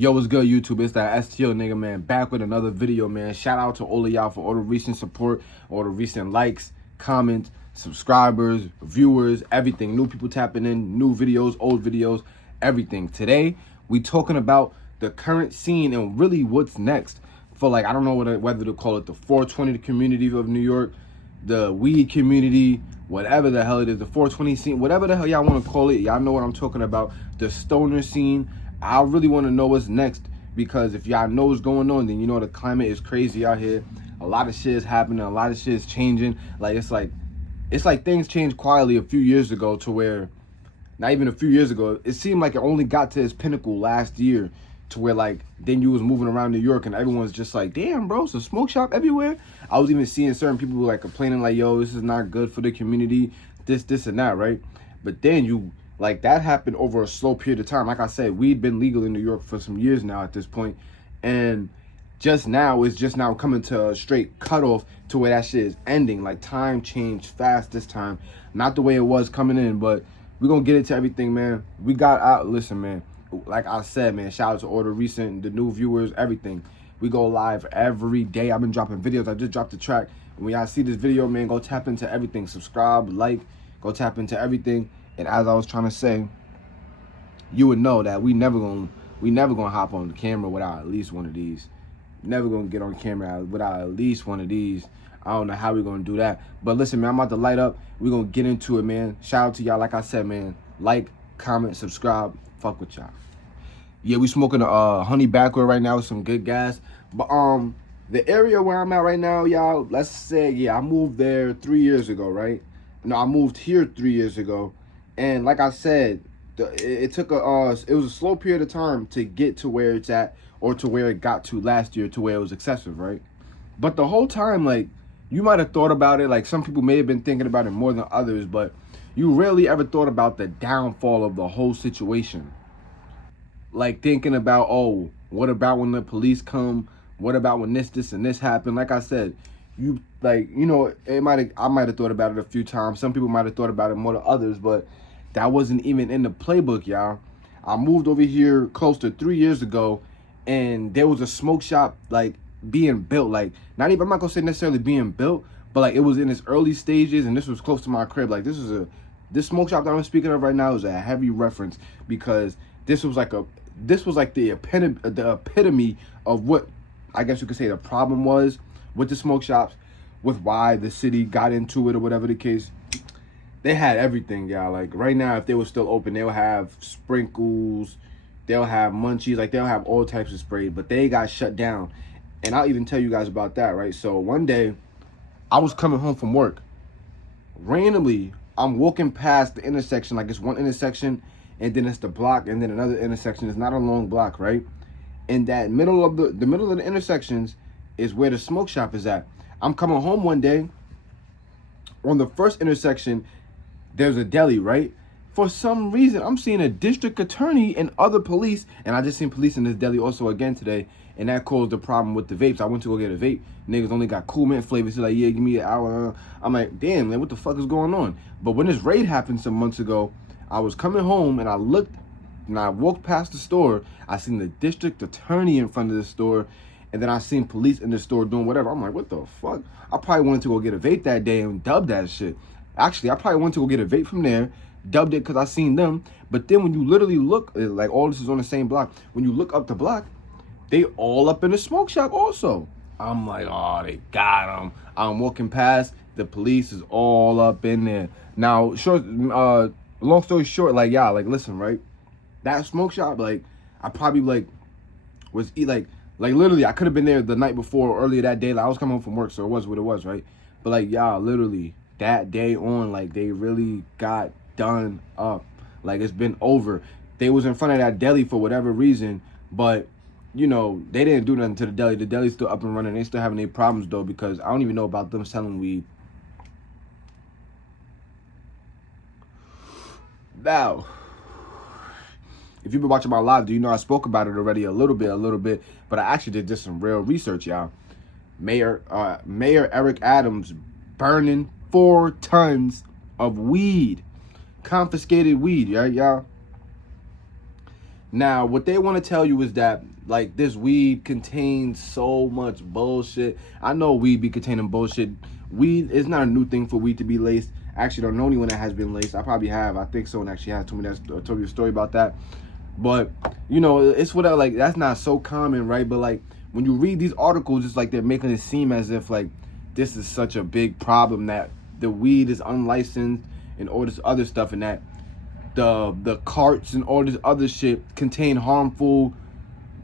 Yo, what's good, YouTube? It's that STO nigga, man, back with another video, man. Shout out to all of y'all for all the recent support, all the recent likes, comments, subscribers, viewers, everything. New people tapping in, new videos, old videos, everything. Today, we talking about the current scene and really what's next for, like, I don't know whether to call it the 420 community of New York, the weed community, whatever the hell it is, the 420 scene, whatever the hell y'all want to call it. Y'all know what I'm talking about. The stoner scene. I really want to know what's next, because if y'all know what's going on, then you know the climate is crazy out here. A lot of shit is happening. A lot of shit is changing. It's like things changed quietly a few years ago to where, not even a few years ago, it seemed like it only got to its pinnacle last year, to where, like, then you was moving around New York and everyone's just like, damn, bro, it's a smoke shop everywhere. I was even seeing certain people like complaining like, yo, this is not good for the community, this and that, right? But then like, that happened over a slow period of time. Like I said, we'd been legal in New York for some years now at this point, and it's just now coming to a straight cutoff to where that shit is ending. Like, time changed fast this time, not the way it was coming in. But we're gonna get into everything, man. We got out. Listen, man, like I said, man, shout out to all the new viewers, everything. We go live every day. I've been dropping videos. I just dropped the track. When y'all see this video, man, go tap into everything. Subscribe, like, go tap into everything. And as I was trying to say, you would know that we never gonna hop on the camera without at least one of these. Never gonna get on camera without at least one of these. I don't know how we're gonna do that. But listen, man, I'm about to light up. We're gonna get into it, man. Shout out to y'all. Like I said, man, like, comment, subscribe. Fuck with y'all. Yeah, we smoking a honey backwood right now with some good gas. But the area where I'm at right now, y'all, let's say, yeah, I moved there 3 years ago, right? No, I moved here 3 years ago. And like I said, it took it was a slow period of time to get to where it's at, or to where it got to last year, to where it was excessive, right? But the whole time, like, you might have thought about it, like, some people may have been thinking about it more than others, but you rarely ever thought about the downfall of the whole situation. Like, thinking about, oh, what about when the police come? What about when this and this happen? Like I said, I might have thought about it a few times. Some people might have thought about it more than others, but that wasn't even in the playbook, y'all. I moved over here close to 3 years ago, and there was a smoke shop, like, being built. Like, I'm not gonna say necessarily being built, but, like, it was in its early stages, and this was close to my crib. Like, this smoke shop that I'm speaking of right now is a heavy reference, because this was like the epitome of what I guess you could say the problem was with the smoke shops, with why the city got into it or whatever the case. They had everything, y'all. Like, right now, if they were still open, they'll have sprinkles, they'll have munchies, like, they'll have all types of spray, but they got shut down. And I'll even tell you guys about that, right? So one day, I was coming home from work. Randomly, I'm walking past the intersection, like, it's one intersection, and then it's the block, and then another intersection. It's not a long block, right? And that middle of the middle of the intersections is where the smoke shop is at. I'm coming home one day. On the first intersection, there's a deli, right? For some reason, I'm seeing a district attorney and other police, and I just seen police in this deli also again today, and that caused the problem with the vapes. I went to go get a vape. Niggas only got Cool Mint flavors. He's like, yeah, give me an hour. I'm like, damn, man, what the fuck is going on? But when this raid happened some months ago, I was coming home, and I looked, and I walked past the store. I seen the district attorney in front of the store, and then I seen police in the store doing whatever. I'm like, what the fuck? I probably wanted to go get a vape that day and dub that shit. Actually, I probably went to go get a vape from there, dubbed it because I seen them. But then when you literally look, like, all this is on the same block. When you look up the block, they all up in the smoke shop also. I'm like, oh, they got them. I'm walking past, the police is all up in there. Now, long story short, like, y'all, like, listen, right? That smoke shop, like, I probably, like, literally, I could have been there the night before or earlier that day. Like, I was coming home from work, so it was what it was, right? But, like, y'all, literally, that day on, like, they really got done up. Like, it's been over. They was in front of that deli for whatever reason, but, you know, they didn't do nothing to the deli. The deli's still up and running. They still having their problems, though, because I don't even know about them selling weed. Now, if you've been watching my live, do you know I spoke about it already a little bit, but I actually did just some real research, y'all. Mayor Eric Adams burning 4 tons of weed, confiscated weed, right, y'all? Now, what they want to tell you is that, like, this weed contains so much bullshit. I know weed be containing bullshit. Weed is not a new thing for weed to be laced. Actually, I don't know anyone that has been laced. I probably have. I think someone actually has told me a story about that. But, you know, it's whatever. Like, that's not so common, right? But, like, when you read these articles, it's like they're making it seem as if, like, this is such a big problem that the weed is unlicensed and all this other stuff, and that the carts and all this other shit contain harmful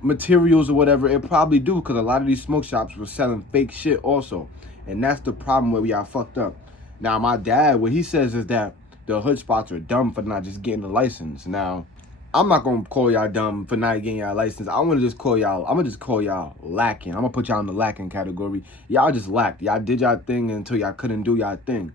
materials or whatever. It probably do, because a lot of these smoke shops were selling fake shit also, and that's the problem where we are fucked up. Now, my dad, what he says is that the hood spots are dumb for not just getting the license. Now, I'm not gonna call y'all dumb for not getting y'all license. I'm gonna just call y'all lacking. I'm gonna put y'all in the lacking category. Y'all just lacked. Y'all did y'all thing until y'all couldn't do y'all thing.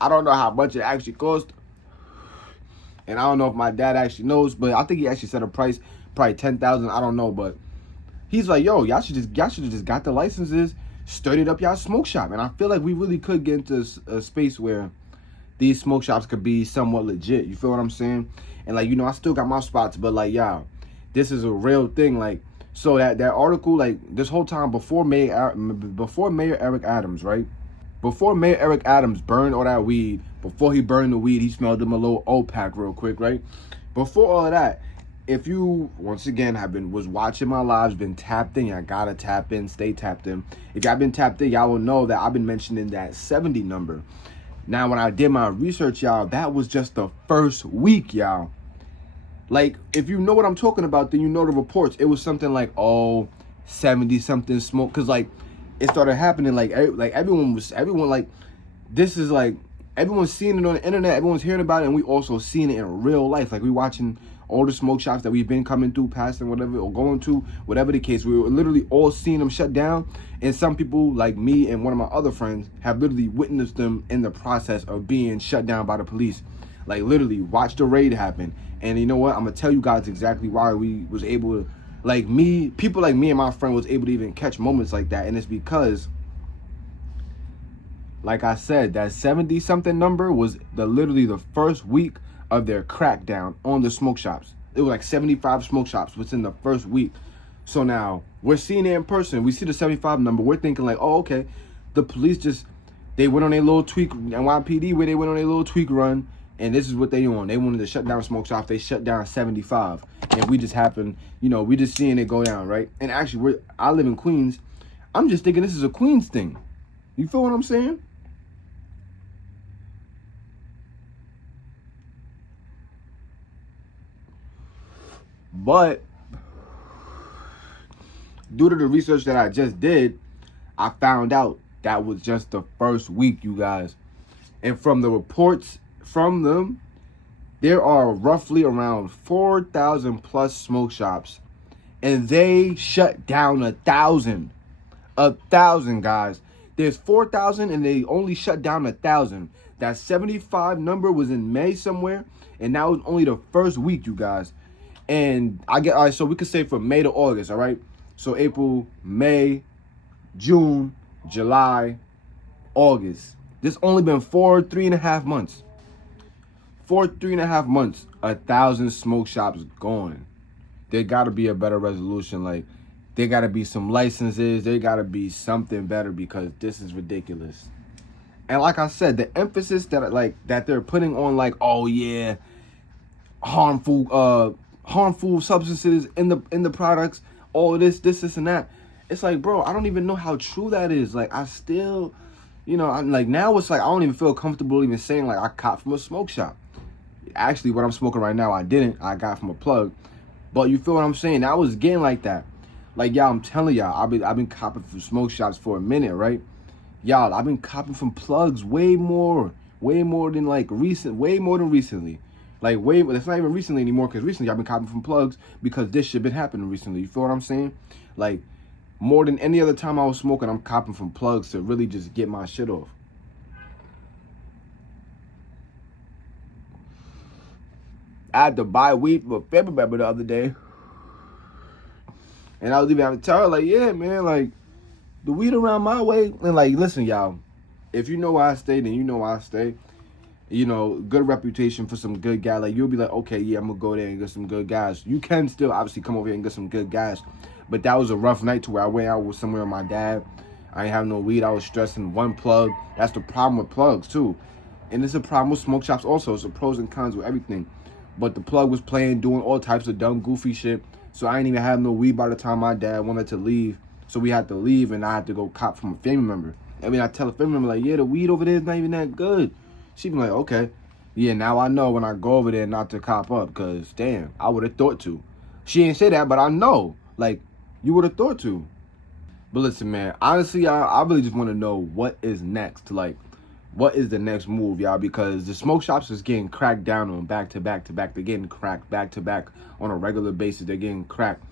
I don't know how much it actually cost, and I don't know if my dad actually knows, but I think he actually set a price, probably 10,000. I don't know, but he's like, yo, y'all should have just got the licenses, sturdied up y'all smoke shop, and I feel like we really could get into a space where these smoke shops could be somewhat legit. You feel what I'm saying? And, like, you know, I still got my spots, but, like, y'all, this is a real thing. Like, so that article, like, this whole time before Mayor Eric Adams, right? Before Mayor Eric Adams burned all that weed, before he burned the weed, he smelled them a little old pack real quick, right? Before all of that, if you, once again, was watching my lives, been tapped in, y'all gotta tap in, stay tapped in. If y'all been tapped in, y'all will know that I've been mentioning that 70 number. Now, when I did my research, y'all, that was just the first week, y'all. Like, if you know what I'm talking about, then you know the reports. It was something like, 70-something smoke. Because, like, it started happening, like everyone, like, this is, like, everyone's seeing it on the internet. Everyone's hearing about it, and we also seeing it in real life. Like, we watching all the smoke shops that we've been coming through, passing, whatever, or going to, whatever the case. We were literally all seeing them shut down. And some people, like me and one of my other friends, have literally witnessed them in the process of being shut down by the police. Like, literally watched the raid happen. And you know what? I'm going to tell you guys exactly why we was able to, like, people like me and my friend was able to even catch moments like that. And it's because, like I said, that 70-something number was literally the first week of their crackdown on the smoke shops. It was like 75 smoke shops within the first week. So now we're seeing it in person. We see the 75 number. We're thinking like, oh, okay, the police they went on a little tweak, NYPD, where they went on a little tweak run, and this is what they on. They wanted to shut down smoke shops. They shut down 75, and we just happened, we just seeing it go down, right? And actually, I live in Queens. I'm just thinking this is a Queens thing. You feel what I'm saying? But due to the research that I just did, I found out that was just the first week, you guys. And from the reports from them, there are roughly around 4,000 plus smoke shops. And they shut down 1,000. 1,000, guys. There's 4,000 and they only shut down 1,000. That 75 number was in May somewhere. And that was only the first week, you guys. And all right, so we could say from May to August, all right? So April, May, June, July, August. This only been 3.5 months. 3.5 months, 1,000 smoke shops gone. There gotta be a better resolution. Like, there gotta be some licenses. There gotta be something better, because this is ridiculous. And like I said, the emphasis that they're putting on, like, oh yeah, harmful substances in the products, all this and that. It's like, bro, I don't even know how true that is. Like, I still, I'm like, now it's like I don't even feel comfortable even saying like I caught from a smoke shop. Actually, what I'm smoking right now, I got from a plug. But you feel what I'm saying? I was getting like that. Like, y'all, I'm telling y'all, I've been copping from smoke shops for a minute, right? Y'all, I've been copping from plugs way more than recently. Like, it's not even recently anymore, because recently I've been copping from plugs because this shit been happening recently. You feel what I'm saying? Like, more than any other time I was smoking, I'm copping from plugs to really just get my shit off. I had to buy weed for February the other day. And I was even having to tell her, like, yeah, man, like, the weed around my way. And, like, listen, y'all, if you know where I stay, then you know where I stay. you know, good reputation for some good gas. Like, you'll be like, okay, yeah, I'm gonna go there and get some good gas. You can still obviously come over here and get some good gas, but that was a rough night to where I went out with somewhere with my dad. I ain't have no weed. I was stressing one plug. That's the problem with plugs too, and it's a problem with smoke shops also. It's the pros and cons with everything. But the plug was playing, doing all types of dumb, goofy shit. So I ain't even have no weed by the time my dad wanted to leave. So we had to leave, and I had to go cop from a family member. I mean, I tell a family member, like, yeah, the weed over there is not even that good. She be like, okay. Yeah, now I know when I go over there not to cop up, because, damn, I would have thought to. She ain't say that, but I know. Like, you would have thought to. But listen, man, honestly, I really just want to know what is next. Like, what is the next move, y'all? Because the smoke shops is getting cracked down on back to back to back. They're getting cracked back to back on a regular basis. They're getting cracked.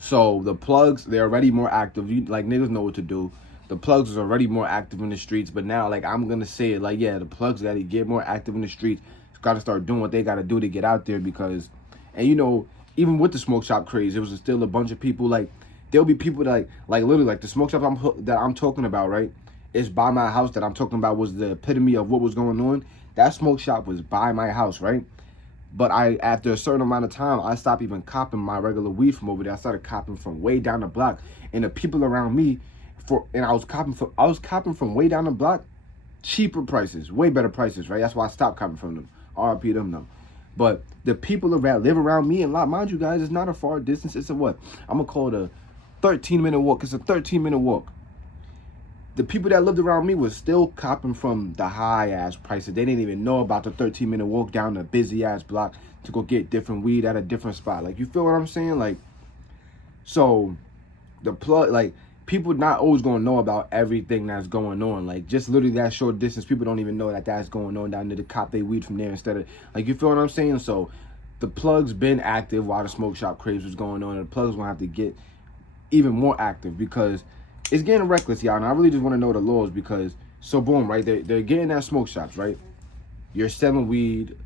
So the plugs, they're already more active. Like, niggas know what to do. The plugs is already more active in the streets. But now, like, I'm going to say it, like, yeah, the plugs got to get more active in the streets. Got to start doing what they got to do to get out there because, and you know, even with the smoke shop craze, there was still a bunch of people, like, there'll be people that, like literally, like, the smoke shop that I'm talking about, right? It's by my house that I'm talking about was the epitome of what was going on. That smoke shop was by my house, right? But after a certain amount of time, I stopped even copping my regular weed from over there. I started copping from way down the block. And the people around me, I was copping from way down the block, cheaper prices, way better prices, right? That's why I stopped copping from them. RIP them, though. But the people that live around me, and mind you guys, it's not a far distance. It's a what? I'm going to call it a 13-minute walk. It's a 13-minute walk. The people that lived around me was still copping from the high-ass prices. They didn't even know about the 13-minute walk down the busy-ass block to go get different weed at a different spot. Like, you feel what I'm saying? Like, so the plug, like, people not always going to know about everything that's going on. Like, just literally that short distance, people don't even know that that's going on down there to cop their weed from there instead of, like, you feel what I'm saying? So the plug's been active while the smoke shop craze was going on, and the plug's going to have to get even more active because it's getting reckless, y'all. And I really just want to know the laws because, so boom, right? They're getting at smoke shops, right? You're selling weed.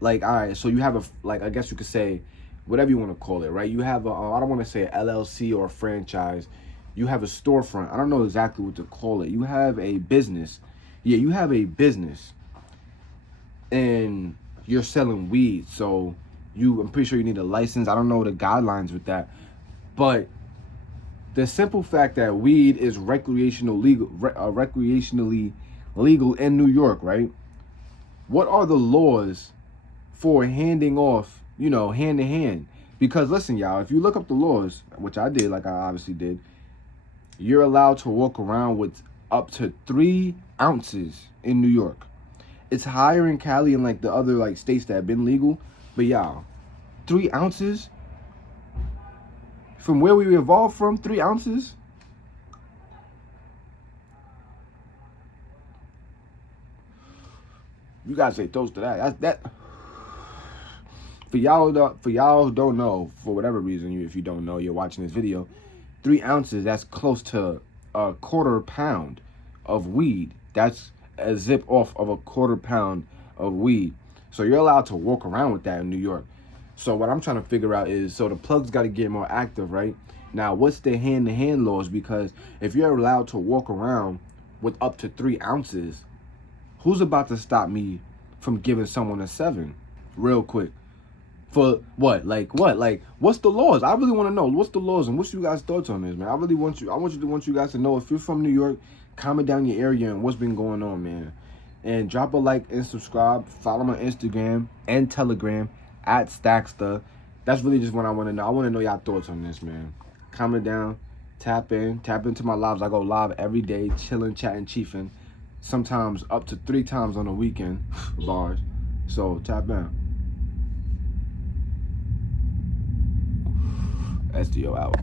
Like, all right, so you have a, like, I guess you could say, whatever you want to call it, right? You have a, I don't want to say an LLC or a franchise. You have a storefront. I don't know exactly what to call it. You have a business. Yeah, you have a business. And you're selling weed. So I'm pretty sure you need a license. I don't know the guidelines with that. But the simple fact that weed is recreationally legal in New York, right? What are the laws for handing off, you know, hand to hand? Because listen, y'all, if you look up the laws, which I did, like I obviously did, you're allowed to walk around with up to 3 ounces in New York. It's higher in Cali and like the other like states that have been legal, but y'all, 3 ounces? From where we evolved from, 3 ounces? You guys say toast to that. That for y'all who don't know, for whatever reason, if you don't know, you're watching this video, 3 ounces, that's close to a quarter pound of weed. That's a zip off of a quarter pound of weed. So you're allowed to walk around with that in New York. So what I'm trying to figure out is, so the plugs got to get more active, right? Now, what's the hand-to-hand laws? Because if you're allowed to walk around with up to 3 ounces, who's about to stop me from giving someone a 7 real quick? For what? Like, what? Like, what's the laws? I really want to know. What's the laws and what's you guys' thoughts on this, man? I want you guys to know, if you're from New York, comment down your area and what's been going on, man. And drop a like and subscribe. Follow my Instagram and Telegram at Stackster. That's really just what I want to know. I want to know y'all thoughts on this, man. Comment down, tap into my lives. I go live every day, chilling, chatting, chiefing. Sometimes up to 3 times on the weekend, bars. So tap in. SDO out.